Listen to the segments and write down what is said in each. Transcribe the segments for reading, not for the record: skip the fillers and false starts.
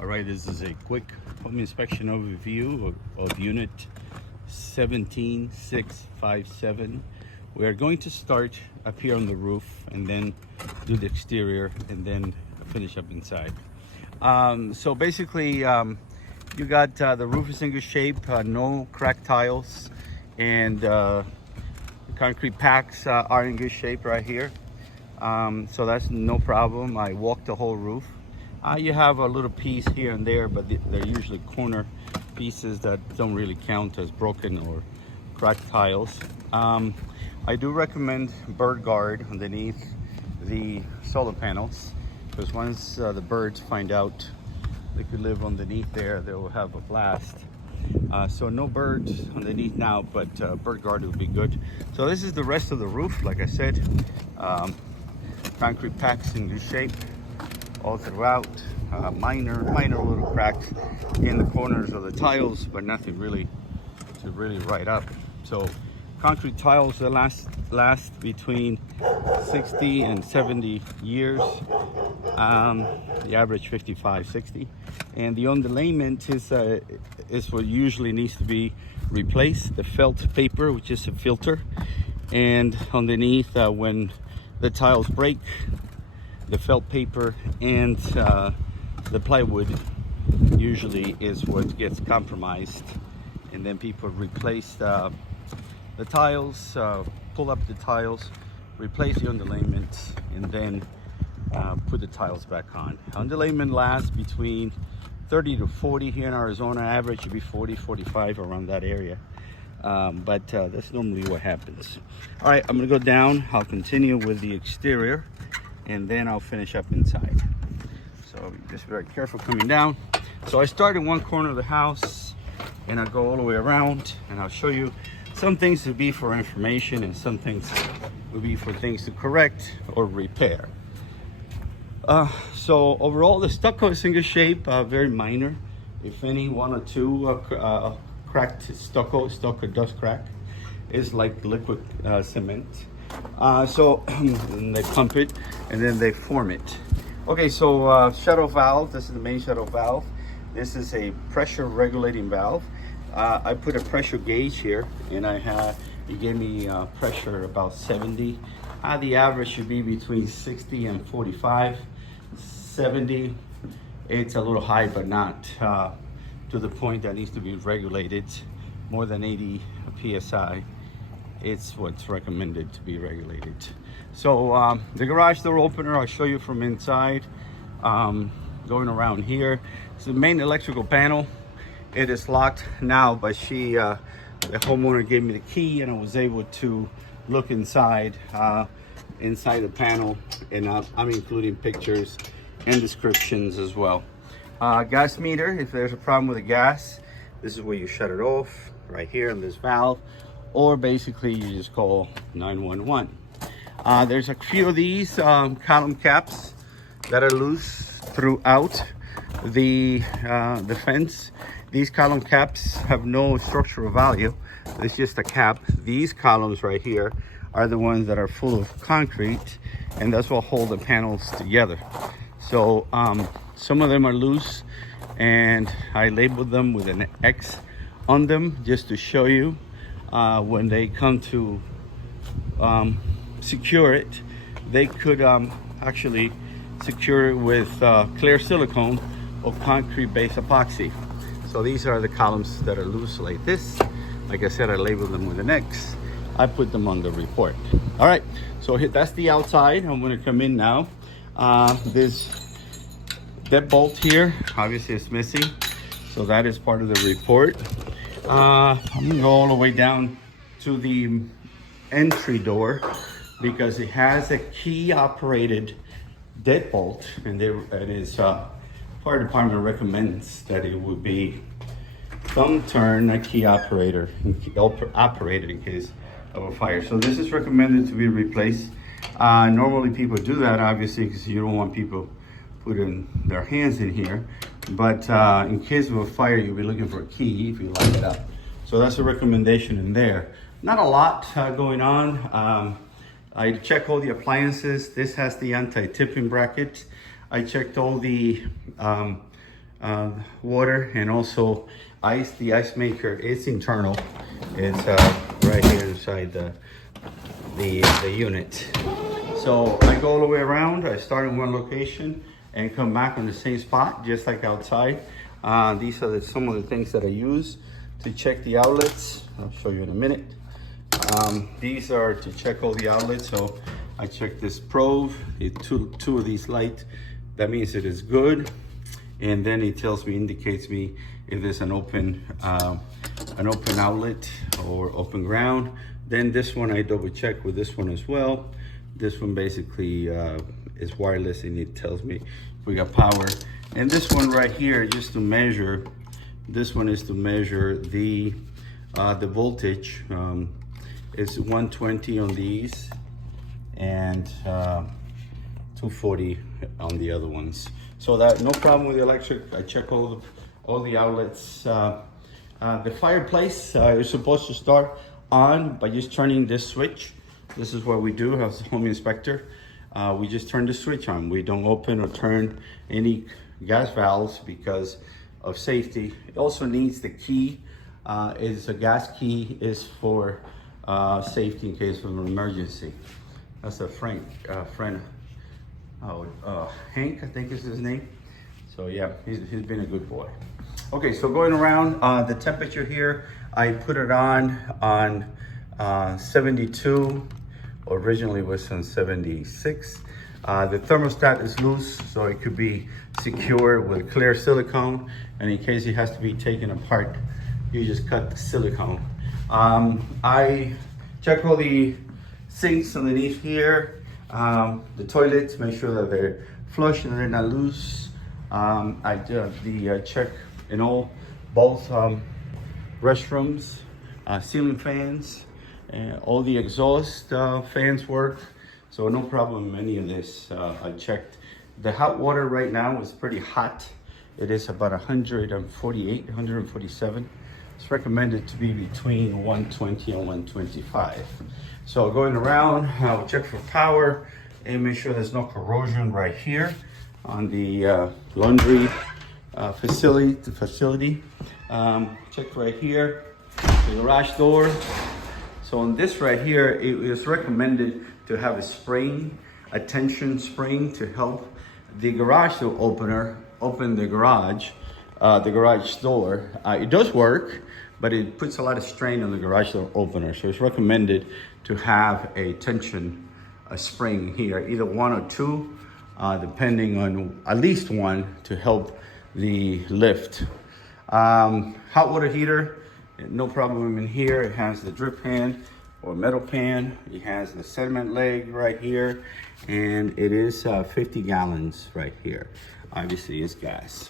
All right, this is a quick home inspection overview of unit 17657. We are going to start up here on the roof and then do the exterior and then finish up inside. So basically, you got the roof is in good shape, no cracked tiles, and the concrete packs are in good shape right here. So that's no problem. I walked the whole roof. You have a little piece here and there, but they're usually corner pieces that don't really count as broken or cracked tiles. I do recommend bird guard underneath the solar panels, because once the birds find out they could live underneath there, they will have a blast. So no birds underneath now, but bird guard would be good. So this is the rest of the roof. Like I said, concrete packs in good shape all throughout. Minor little cracks in the corners of the tiles, but nothing really to really write up. So concrete tiles that last between 60 and 70 years. The average 55, 60. And the underlayment is what usually needs to be replaced. The felt paper, which is a filter, and underneath when the tiles break, the felt paper and the plywood usually is what gets compromised, and then people replace the tiles, pull up the tiles, replace the underlayment, and then put the tiles back on. Underlayment lasts between 30 to 40 here in Arizona. Average should be 40, 45, around that area. But that's normally what happens. All right, I'm gonna go down. I'll continue with the exterior, and then I'll finish up inside. So just be very careful coming down. So I start in one corner of the house, and I go all the way around, and I'll show you some things to be for information, and some things will be for things to correct or repair. So overall, the stucco is in good shape, very minor. If any, one or two cracked stucco does crack. It's like liquid cement. So they pump it and then they form it. Okay, so shuttle valve. This is the main shuttle valve. This is a pressure regulating valve. I put a pressure gauge here, and it gave me pressure about 70. The average should be between 60 and 45. 70, it's a little high, but not to the point that needs to be regulated. More than 80 psi, it's what's recommended to be regulated. So the garage door opener, I'll show you from inside. Going around here, it's the main electrical panel. It is locked now, but the homeowner gave me the key, and I was able to look inside the panel, and I'm including pictures and descriptions as well. Gas meter, if there's a problem with the gas, this is where you shut it off, right here in this valve, or basically you just call 911. There's a few of these column caps that are loose throughout the fence. These column caps have no structural value. It's just a cap. These columns right here are the ones that are full of concrete, and that's what hold the panels together. So some of them are loose, and I labeled them with an X on them just to show you when they come to secure it, they could actually secure it with clear silicone or concrete-based epoxy. So these are the columns that are loose like this. Like I said, I labeled them with an X. I put them on the report. All right, so that's the outside. I'm gonna come in now. This deadbolt here, obviously it's missing. So that is part of the report. I'm gonna go all the way down to the entry door, because it has a key operated deadbolt, and fire department recommends that it would be thumb turn a key operated in case of a fire. So this is recommended to be replaced. Normally people do that, obviously, because you don't want people putting their hands in here. But in case of a fire, you'll be looking for a key if you light it up. So that's a recommendation in there. Not a lot going on. I check all the appliances. This has the anti-tipping bracket. I checked all the water and also ice. The ice maker is internal. It's right here inside the unit. So I go all the way around. I start in one location and come back on the same spot, just like outside. These are some of the things that I use to check the outlets. I'll show you in a minute. These are to check all the outlets. So I check this probe, two of these lights. That means it is good. And then it indicates me if there's an open outlet or open ground. Then this one I double check with this one as well. This one basically is wireless and it tells me we got power. And this one right here, just to measure, this one is to measure the voltage. It's 120 on these and 240 on the other ones. So that no problem with the electric. I check all the outlets. The fireplace is supposed to start on by just turning this switch. This is what we do as a home inspector. We just turn the switch on. We don't open or turn any gas valves because of safety. It also needs the key. Is a gas key is for safety in case of an emergency. That's a friend. Hank, I think is his name. So yeah, he's been a good boy. Okay, so going around, the temperature here, I put it on 72. Originally was on 76. The thermostat is loose, so it could be secured with clear silicone. And in case it has to be taken apart, you just cut the silicone. I check all the sinks underneath here. The toilets, make sure that they're flush and they're not loose. I do the check in both restrooms, ceiling fans, and all the exhaust fans work. So no problem in any of this. I checked. The hot water right now is pretty hot. It is about 148, 147. It's recommended to be between 120 and 125. So going around, I'll check for power and make sure there's no corrosion right here on the laundry facility. Check right here, the garage door. So on this right here, it is recommended to have a tension spring to help the garage door opener open the garage door. It does work, but it puts a lot of strain on the garage door opener. So it's recommended to have a tension spring here, either one or two, depending on at least one to help the lift. Hot water heater, no problem in here. It has the drip pan or metal pan. It has the sediment leg right here, and it is 50 gallons right here. Obviously it's gas.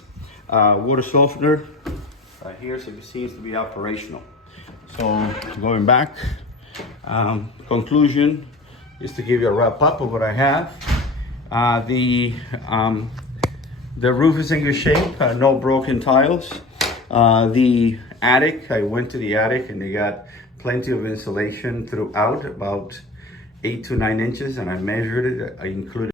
Water softener right here, so it seems to be operational. So going back, conclusion is to give you a wrap up of what I have. The roof is in good shape, no broken tiles. The attic, I went to the attic and they got plenty of insulation throughout, about 8 to 9 inches, and I measured it. I included